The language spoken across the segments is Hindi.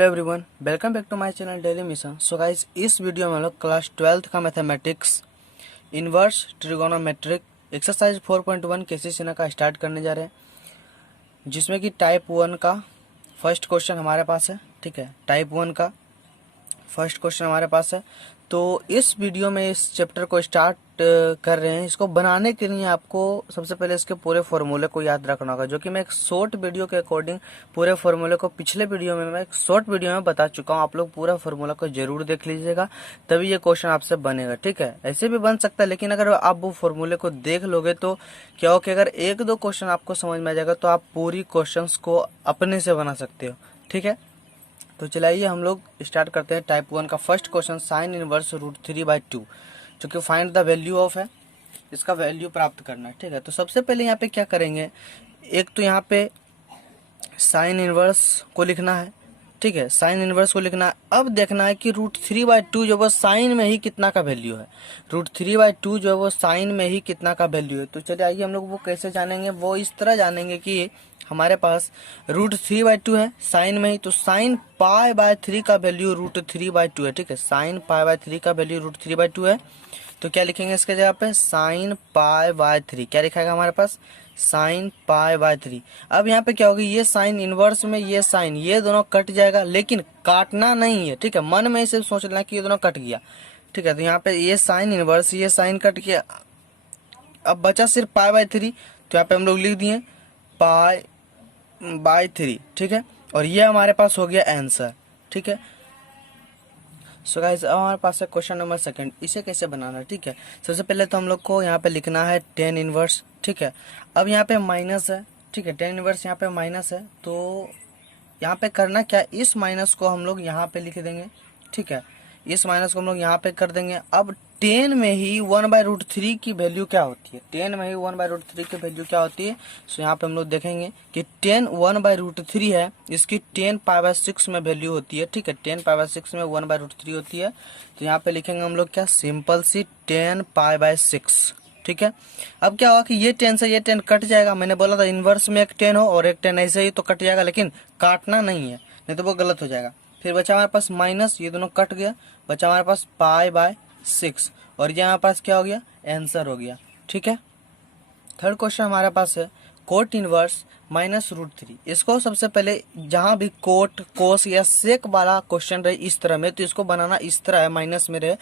Hello everyone, welcome back to my channel daily mission. So guys, इस वीडियो में हम लोग क्लास 12th का mathematics inverse trigonometric exercise 4.1 KC Sinha का स्टार्ट करने जा रहे हैं, जिसमें कि टाइप 1 का फर्स्ट क्वेश्चन हमारे पास है। ठीक है, टाइप 1 का फर्स्ट क्वेश्चन हमारे पास है। तो इस वीडियो में इस चैप्टर को स्टार्ट कर रहे हैं। इसको बनाने के लिए आपको सबसे पहले इसके पूरे फॉर्मूले को याद रखना होगा, जो कि मैं एक शॉर्ट वीडियो के अकॉर्डिंग पूरे फॉर्मूले को पिछले वीडियो में मैं एक शॉर्ट वीडियो में बता चुका हूं। आप लोग पूरा फॉर्मूला को जरूर देख लीजिएगा, तभी ये क्वेश्चन आपसे बनेगा। ठीक है, ऐसे भी बन सकता है, लेकिन अगर आप वो फॉर्मूले को देख लोगे तो क्या हो कि अगर एक दो क्वेश्चन आपको समझ में आ जाएगा तो आप पूरी क्वेश्चन को अपने से बना सकते हो। ठीक है, तो चलाइए हम लोग स्टार्ट करते हैं। टाइप 1 का फर्स्ट क्वेश्चन, साइन इनवर्स √3/2, जो कि फाइंड द वैल्यू ऑफ है, इसका वैल्यू प्राप्त करना है। ठीक है, तो सबसे पहले यहाँ पे क्या करेंगे, एक तो यहाँ पे साइन इनवर्स को लिखना है। ठीक है, साइन इनवर्स को लिखना है। अब देखना है कि √3/2 जो वो साइन में ही कितना का वैल्यू है। √3/2 जो वो साइन में ही कितना का वैल्यू है। तो चलिए आइए हम लोग वो कैसे जानेंगे, वो इस तरह जानेंगे कि हमारे पास √3/2 है साइन में ही, तो साइन π/3 का वैल्यू √3/2 है। ठीक है, साइन π/3 का वैल्यू √3/2 है। तो क्या लिखेंगे इसके जगह पे, साइन π/3। क्या लिखा हमारे पास, साइन π/3। अब यहाँ पे क्या होगी, ये साइन इनवर्स में ये साइन, ये दोनों कट जाएगा, लेकिन काटना नहीं है। ठीक है, मन में सिर्फ सोच लेना कि ये दोनों कट गया। ठीक है, तो यहाँ पे ये साइन इनवर्स, ये साइन कट गया, अब बचा सिर्फ π/3। तो यहाँ पे हम लोग लिख दिए π/3। ठीक है, और ये हमारे पास हो गया आंसर। ठीक है, सो गाइस, अब हमारे पास है क्वेश्चन नंबर सेकंड। इसे कैसे बनाना है। ठीक है, सबसे पहले तो हम लोग को यहाँ पे लिखना है tan इनवर्स। ठीक है, अब यहाँ पे माइनस है। ठीक है, tan इनवर्स यहाँ पे माइनस है, तो यहाँ पे करना क्या, इस माइनस को हम लोग यहाँ पे लिख देंगे। ठीक है, इस माइनस को हम लोग यहाँ पे कर देंगे। अब 10 में ही 1/√3 की वैल्यू क्या होती है, 10 में ही 1/√3 की वैल्यू क्या होती है। सो यहाँ पे हम लोग देखेंगे कि 10 1/√3 है, इसकी 10 π/6 में वैल्यू होती है। ठीक है, 10 π/6 में 1/√3 होती है। तो यहाँ पे लिखेंगे हम लोग क्या, सिंपल सी 10 π/6। ठीक है, अब क्या होगा कि ये 10 से ये 10 कट जाएगा। मैंने बोला था इनवर्स में एक 10 हो और एक 10 ऐसे ही तो कट जाएगा, लेकिन काटना नहीं है, नहीं तो वो गलत हो जाएगा। फिर बचा हमारे पास माइनस, ये दोनों कट गया, बचा हमारे पास π/6, और ये हमारे पास क्या हो गया, आंसर हो गया। ठीक है, थर्ड क्वेश्चन हमारे पास है कोट इनवर्स -√3। इसको सबसे पहले जहां भी कोट, कोस या सेक वाला क्वेश्चन रहे इस तरह में, तो इसको बनाना इस तरह है, माइनस में रहे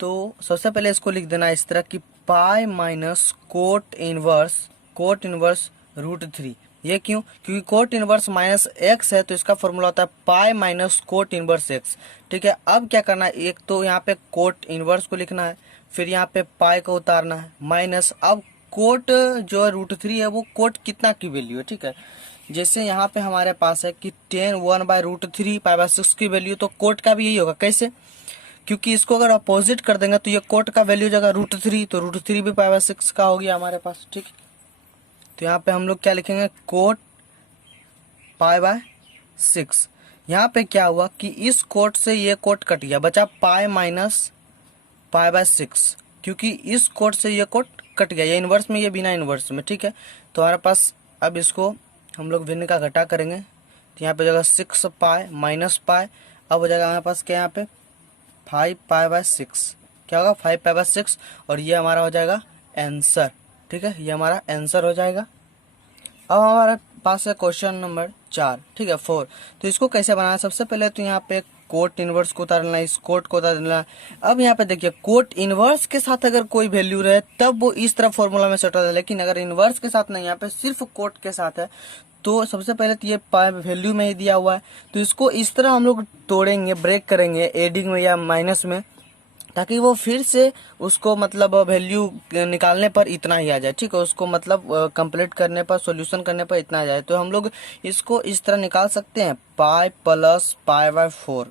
तो सबसे पहले इसको लिख देना इस तरह कि पाई माइनस कोट इनवर्स √3। ये क्यों, क्योंकि कोट इनवर्स माइनस एक्स है, तो इसका फॉर्मूला होता है pi minus cot inverse x. ठीक है, अब क्या करना है, एक तो यहाँ पे कोट इनवर्स को लिखना है, फिर यहाँ पे पाई को उतारना है, माइनस अब कोट जो √3 है वो कोट कितना की वैल्यू है। ठीक है, जैसे यहाँ पे हमारे पास है कि 10 1/√3 π/6 की वैल्यू, तो कोट का भी यही होगा। कैसे, क्योंकि इसको अगर अपोजिट कर देंगे तो ये कोट का वैल्यू जगह √3, तो √3 भी π/6 का हो गया हमारे पास। ठीक, तो यहाँ पे हम लोग क्या लिखेंगे, कोट π/6। यहाँ पे क्या हुआ कि इस कोट से ये कोट कट गया, बचा पाई माइनस π/6, क्योंकि इस कोट से ये कोट कट गया, ये इनवर्स में, ये बिना इनवर्स में। ठीक है, तो हमारे पास अब इसको हम लोग भिन्न का घटा करेंगे, तो यहाँ पे जगह 6 पाई माइनस पाई, अब हो जाएगा हमारे पास क्या, यहाँ पे 5 π/6, क्या होगा 5 π/6, और ये हमारा हो जाएगा आंसर। ठीक है, ये हमारा आंसर हो जाएगा। अब हमारे पास है क्वेश्चन नंबर 4। ठीक है, 4। तो इसको कैसे बनाना, सबसे पहले तो यहाँ पे कोट इनवर्स को उतार लेना, इस कोट को उतार देना। अब यहाँ पे देखिए, कोट इनवर्स के साथ अगर कोई वैल्यू रहे तब वो इस तरह फॉर्मूला में सेट होता है, लेकिन अगर इनवर्स के साथ नहीं, यहाँ पे सिर्फ कोट के साथ है, तो सबसे पहले तो ये वैल्यू में ही दिया हुआ है, तो इसको इस तरह हम लोग तोड़ेंगे, ब्रेक करेंगे एडिंग में या माइनस में, ताकि वो फिर से उसको मतलब वैल्यू निकालने पर इतना ही आ जाए। ठीक है, उसको मतलब कंप्लीट करने पर, सॉल्यूशन करने पर इतना आ जाए। तो हम लोग इसको इस तरह निकाल सकते हैं, पाई प्लस π/4।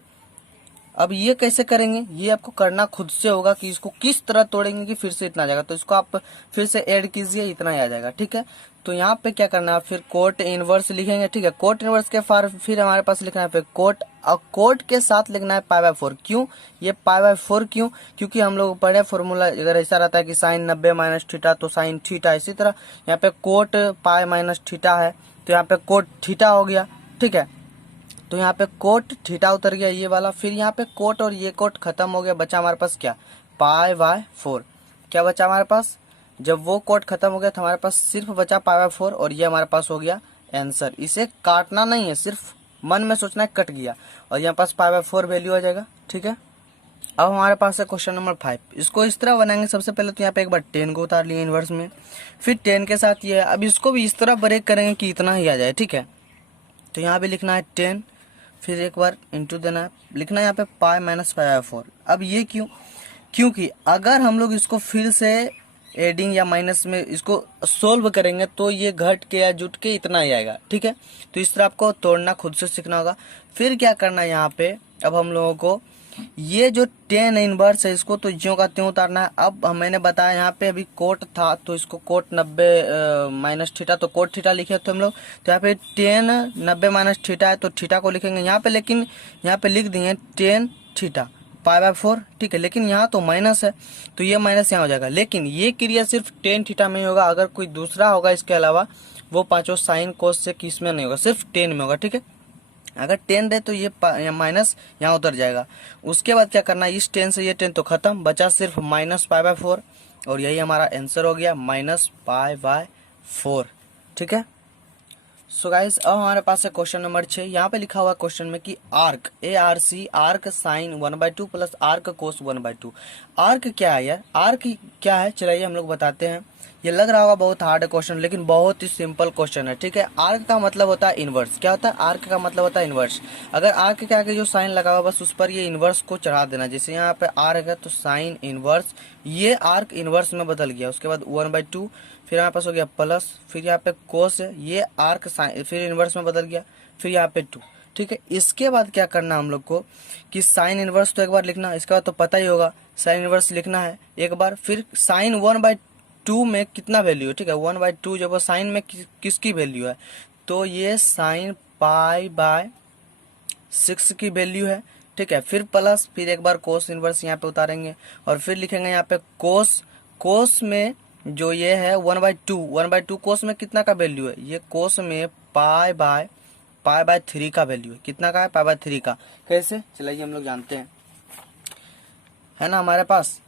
अब ये कैसे करेंगे, ये आपको करना खुद से होगा कि इसको किस तरह तोड़ेंगे कि फिर से इतना आ जाएगा, तो इसको आप फिर से ऐड कीजिए, इतना ही आ जाएगा। ठीक है, तो यहाँ पे क्या करना है, फिर कोट इनवर्स लिखेंगे। ठीक है, कोट इनवर्स के फिर हमारे पास लिखना है फिर कोट, और कोट के साथ लिखना है π/4। क्यों, ये π/4 क्यों, क्योंकि हम लोग पढ़े फॉर्मूला अगर ऐसा रहता है कि साइन 90 माइनस थीटा तो साइन थीटा, इसी तरह यहाँ पे कोट पाई माइनस थीटा है, तो यहाँ पे कोट थीटा हो गया। ठीक है, तो यहाँ पे कोट थीटा उतर गया ये वाला, फिर यहाँ पे कोट और ये कोट खत्म हो गया, बचा हमारे पास क्या, पाई बाय 4। क्या बचा हमारे पास, जब वो कोट खत्म हो गया तो हमारे पास सिर्फ बचा पाई बाय 4 और ये हमारे पास हो गया आंसर। इसे काटना नहीं है, सिर्फ मन में सोचना है कट गया और यहाँ पास पाई बाय 4 वैल्यू आ जाएगा। ठीक है, अब हमारे पास है क्वेश्चन नंबर 5। इसको इस तरह बनाएंगे, सबसे पहले तो यहाँ पे एक बार 10 को उतार लिए इन्वर्स में, फिर 10 के साथ ये है। अब इसको भी इस तरह ब्रेक करेंगे कि इतना ही आ जाए। ठीक है, तो यहाँ पे लिखना है 10, फिर एक बार इंटू देना है, लिखना है यहाँ पे पाई माइनस पाई बाय 4। अब ये क्यों, क्योंकि अगर हम लोग इसको फिर से एडिंग या माइनस में इसको सोल्व करेंगे तो ये घट के या जुट के इतना ही आएगा। ठीक है, तो इस तरह आपको तोड़ना खुद से सीखना होगा। फिर क्या करना है यहाँ पे, अब हम लोगों को ये जो 10 इनवर्स है इसको तो ज्यों का त्यों उतारना है। अब मैंने बताया यहाँ पे अभी कोट था तो इसको कोट 90 माइनस थीटा, तो कोट थीटा लिखे थे हम लोग, तो यहाँ पे 10 90 माइनस थीटा है तो थीटा को लिखेंगे यहाँ पे, लेकिन यहाँ पे लिख दिए 10 थीटा पाई बाय 4। ठीक है, लेकिन यहाँ तो माइनस है तो ये माइनस यहाँ हो जाएगा, लेकिन ये क्रिया सिर्फ 10 थीटा में ही होगा। अगर कोई दूसरा होगा इसके अलावा वो पांचों साइन कोस से किस में नहीं होगा, सिर्फ 10 में होगा। ठीक है, अगर 10 रहे तो ये माइनस यहाँ उतर जाएगा। उसके बाद क्या करना है, इस 10 से ये 10 तो खत्म, बचा सिर्फ माइनस पाई बाय 4 और यही हमारा आंसर हो गया माइनस पाई बाय 4। ठीक है, सो गाइस अब हमारे पास है क्वेश्चन नंबर 6। यहाँ पे लिखा हुआ क्वेश्चन में कि arc ARC arc sine 1/2 plus arc cos 1/2। Arc क्या है यार, आर्क क्या है, चलिए हम लोग बताते हैं। ये लग रहा होगा बहुत हार्ड क्वेश्चन, लेकिन बहुत ही सिंपल क्वेश्चन है। ठीक है, आर्क का मतलब होता है इनवर्स। क्या होता है, आर्क का मतलब होता है इनवर्स। अगर आर्क के आगे जो साइन लगा हुआ बस उस पर ये इनवर्स को चढ़ा देना, जैसे यहाँ पे आर्क है तो साइन इनवर्स, ये आर्क इनवर्स में बदल गया। उसके बाद 1/2, फिर यहाँ पास हो गया प्लस, फिर यहाँ पे कोस है, ये आर्क साइन फिर इनवर्स में बदल गया, फिर यहाँ पे 2। ठीक है, इसके बाद क्या करना हम लोग को कि साइन इनवर्स तो एक बार लिखना, इसके बाद तो पता ही होगा साइन इनवर्स लिखना है एक बार, फिर साइन 1/2 में कितना वैल्यू है। ठीक है, 1/2 जब वो साइन में किसकी वैल्यू है, तो ये साइन पाई बाय 6 की वैल्यू है। ठीक है, फिर प्लस, फिर एक बार कोस इनवर्स यहाँ पे उतारेंगे और फिर लिखेंगे यहाँ पे कोस। कोस में जो ये है 1/2 कोस में कितना का वैल्यू है, ये कोस में पाई बाय 3 का वैल्यू है। कितना का है, पाई बाय 3 का। कैसे, चलिए हम लोग जानते हैं, है ना हमारे पास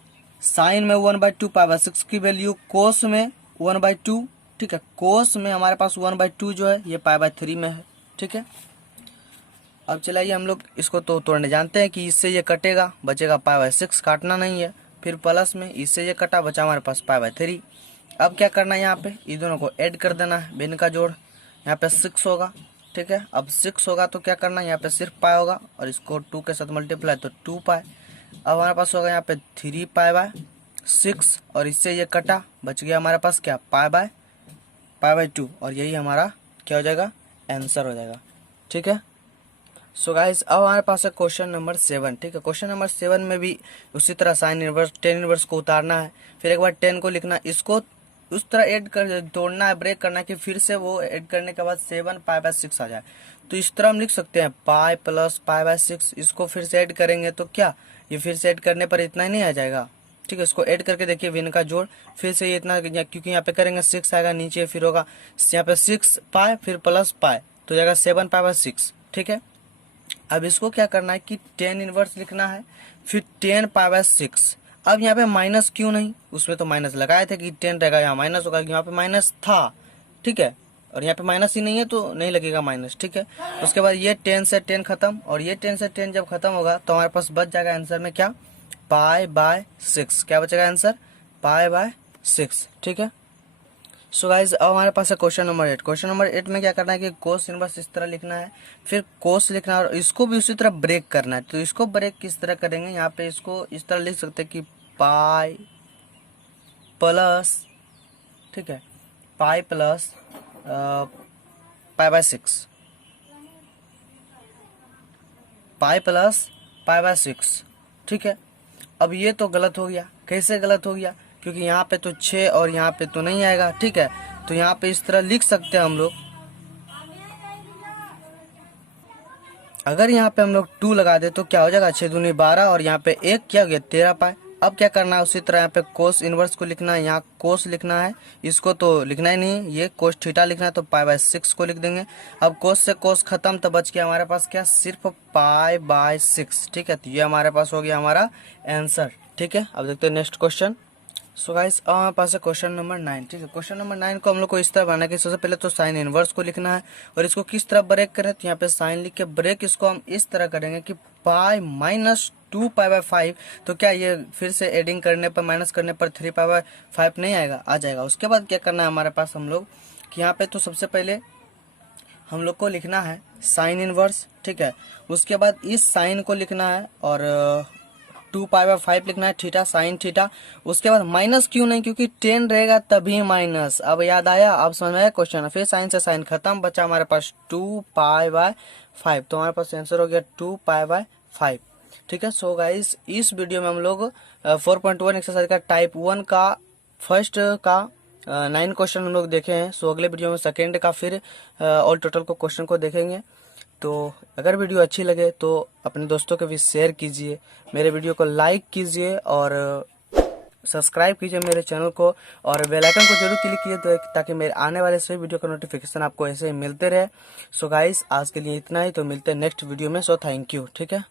साइन में 1/2 पाई बाय 6 की वैल्यू, कोस में 1/2। ठीक है, कोस में हमारे पास 1/2 जो है ये पाई बाय 3 में है। ठीक है, अब चलिए हम लोग इसको तो तोड़ने जानते हैं कि इससे ये कटेगा, बचेगा पाई बाय 6, काटना नहीं है। फिर प्लस में इससे ये कटा, बचा हमारे पास पाई बाय 3। अब क्या करना है, यहाँ पे ये दोनों को ऐड कर देना है, बिन का जोड़, यहाँ पे 6 होगा। ठीक है, अब 6 होगा तो क्या करना है, यहाँ पे सिर्फ पाई होगा और इसको 2 के साथ मल्टीप्लाई तो 2 पाई। अब हमारे पास होगा यहाँ पे 3 पाई बाय 6 और इससे ये कटा, बच गया हमारे पास क्या, पाई बाय 2 और यही हमारा क्या हो जाएगा, आंसर हो जाएगा। ठीक है, सो गाइस अब हमारे पास है क्वेश्चन नंबर 7। ठीक है, क्वेश्चन नंबर 7 में भी उसी तरह साइन इनवर्स 10 इनवर्स को उतारना है, फिर एक बार 10 को लिखना, इसको उस तरह ऐड कर तोड़ना है, ब्रेक करना है कि फिर से वो ऐड करने के बाद 7 पाई बाय 6 आ जाए। तो इस तरह हम लिख सकते हैं पाई प्लस पाई बाय 6, इसको फिर से ऐड करेंगे तो क्या, ये फिर से ऐड करने पर इतना ही नहीं आ जाएगा। ठीक है, इसको ऐड करके देखिए, विन का जोड़, फिर से ये इतना, क्योंकि यहाँ पे करेंगे 6 आएगा नीचे, फिर होगा यहाँ पे 6 पाई फिर प्लस पाई तो जाएगा 7 पाई बाय 6। ठीक है, अब इसको क्या करना है कि 10 इनवर्स लिखना है, फिर 10 पाई बाय 6। अब यहाँ पे माइनस क्यों नहीं, उसमें तो माइनस लगाए थे कि 10 रहेगा, यहाँ माइनस होगा, यहाँ पे माइनस था। ठीक है, और यहाँ पे माइनस ही नहीं है तो नहीं लगेगा माइनस। ठीक है, उसके बाद ये 10 से 10 खत्म और ये 10 से 10 जब खत्म होगा तो हमारे पास बच जाएगा आंसर में क्या, पाई बाय 6। क्या बचेगा आंसर, पाई बाय 6। ठीक है, सो गाइस अब हमारे पास है क्वेश्चन नंबर 8। क्वेश्चन नंबर 8 में क्या करना है कि कोस इनवर्स इस तरह लिखना है, फिर कोस लिखना है और इसको भी उसी तरह ब्रेक करना है। तो इसको ब्रेक किस तरह करेंगे, यहाँ पे इसको इस तरह लिख सकते हैं कि पाई प्लस, ठीक है, pi plus pi by 6, pi plus pi by 6। ठीक है, अब ये तो गलत हो गया। कैसे गलत हो गया, क्योंकि यहाँ पे तो 6 और यहाँ पे तो नहीं आएगा। ठीक है, तो यहाँ पे इस तरह लिख सकते हैं हम लोग, अगर यहाँ पे हम लोग 2 लगा दे तो क्या हो जाएगा, 6 दूनी 12 और यहाँ पे 1 क्या हो गया 13 पाई। अब क्या करना है, उसी तरह यहाँ पे कोस इनवर्स को लिखना है, यहाँ कोस लिखना है, इसको तो लिखना ही नहीं, ये कोस थीटा लिखना है, तो पाई/6 को लिख देंगे। अब कोस से कोस खत्म, तो बच गया हमारे पास क्या, सिर्फ पाई/6, ठीक है। तो ये हमारे पास हो गया हमारा आंसर, ठीक है। अब देखते हैं नेक्स्ट क्वेश्चन। सो गाइस अब हमारे पास है क्वेश्चन नंबर 9, ठीक है। क्वेश्चन नंबर 9 को हम लोग को इस तरह बनाना है कि सबसे पहले तो साइन इनवर्स को लिखना है, और इसको किस तरह ब्रेक करें, तो यहाँ पे साइन लिख के ब्रेक इसको हम इस तरह करेंगे कि पाई-2पाई/5, तो क्या ये फिर से एडिंग करने पर, माइनस करने पर 3पाई/5 नहीं आएगा, आ जाएगा। उसके बाद क्या करना है हमारे पास हम लोग कि यहाँ पे तो सबसे पहले हम लोग को लिखना है साइन इनवर्स, ठीक है। उसके बाद इस साइन को लिखना है और 2पाई/5 लिखना है, थीटा साइन थीटा। उसके बाद माइनस क्यों नहीं, क्योंकि 10 रहेगा तभी माइनस। अब याद आया, अब समझ में आया क्वेश्चन। फिर साइन से साइन खत्म, बचा हमारे पास 2पाई/5, तो हमारे पास आंसर हो गया 2पाई/5, ठीक है। सो गाइस इस वीडियो में हम लोग 4.1 एक्सरसाइज का टाइप 1 का फर्स्ट का 9 क्वेश्चन हम लोग देखे हैं। सो अगले वीडियो में सेकेंड का फिर ऑल टोटल को क्वेश्चन को देखेंगे। तो अगर वीडियो अच्छी लगे तो अपने दोस्तों के भी शेयर कीजिए, मेरे वीडियो को लाइक कीजिए और सब्सक्राइब कीजिए मेरे चैनल को, और बेल आइकन को जरूर क्लिक कीजिए ताकि मेरे आने वाले सभी वीडियो का नोटिफिकेशन आपको ऐसे ही मिलते रहे। सो गाइस आज के लिए इतना ही, तो मिलते हैं नेक्स्ट वीडियो में। सो थैंक यू, ठीक है।